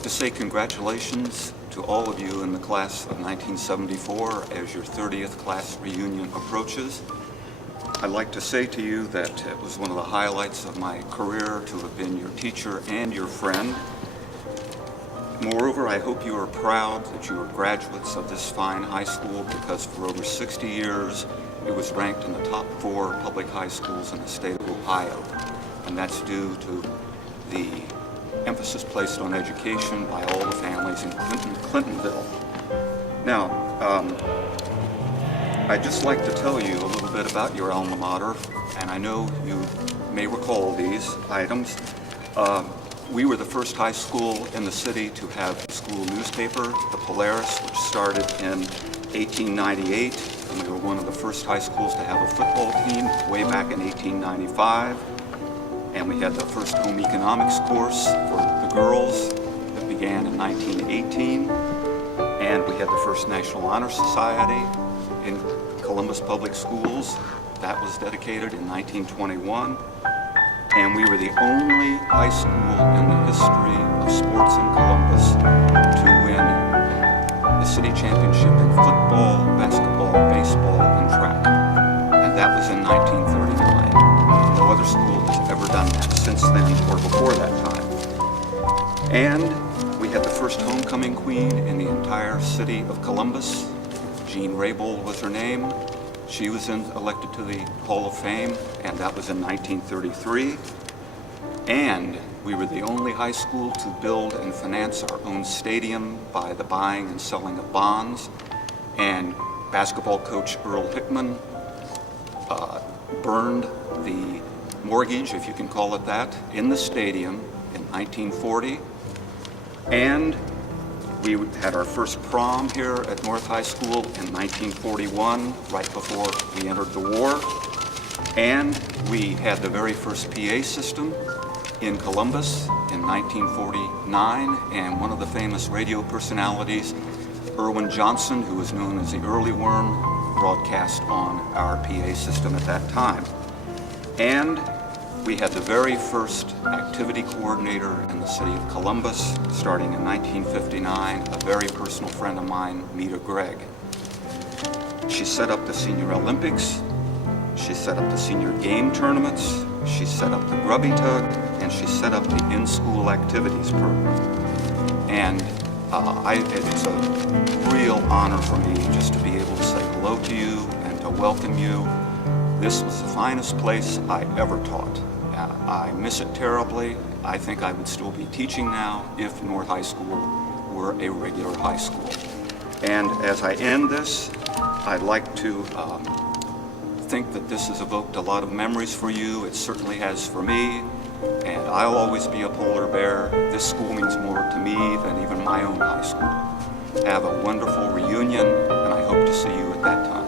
like to say congratulations to all of you in the class of 1974 as your 30th class reunion approaches. I'd like to say to you that it was one of the highlights of my career to have been your teacher and your friend. Moreover, I hope you are proud that you are graduates of this fine high school, because for over 60 years it was ranked in the top 4 public high schools in the state of Ohio. And that's due to the emphasis placed on education by all the families in Clintonville. Now, I'd just like to tell you a little bit about your alma mater, and I know you may recall these items. We were the first high school in the city to have a school newspaper, the Polaris, which started in 1898, and we were one of the first high schools to have a football team way back in 1895. And we had the first home economics course for the girls that began in 1918. And we had the first National Honor Society in Columbus Public Schools. That was dedicated in 1921. And we were the only high school in the history of sports in Columbus to win the city championship in football, basketball, baseball, and track. And that was in 1939. No other school has ever done that since then or before that time. And we had the first homecoming queen in the entire city of Columbus. Jean Raybould was her name. She was elected to the Hall of Fame, and that was in 1933. And we were the only high school to build and finance our own stadium by the buying and selling of bonds. And basketball coach Earl Hickman burned the mortgage, if you can call it that, in the stadium in 1940. And we had our first prom here at North High School in 1941, right before we entered the war. And we had the very first PA system in Columbus in 1949, and one of the famous radio personalities, Irwin Johnson, who was known as the Early Worm, broadcast on our PA system at that time. And we had the very first activity coordinator in the city of Columbus, starting in 1959, a very personal friend of mine, Meta Gregg. She set up the Senior Olympics, she set up the senior game tournaments, she set up the Grubby Tug, and she set up the in-school activities program. And it's a real honor for me just to be able to say hello to you and to welcome you. This was the finest place I ever taught. I miss it terribly. I think I would still be teaching now if North High School were a regular high school. And as I end this, I'd like to think that this has evoked a lot of memories for you. It certainly has for me, and I'll always be a polar bear. This school means more to me than even my own high school. Have a wonderful reunion, and I hope to see you at that time.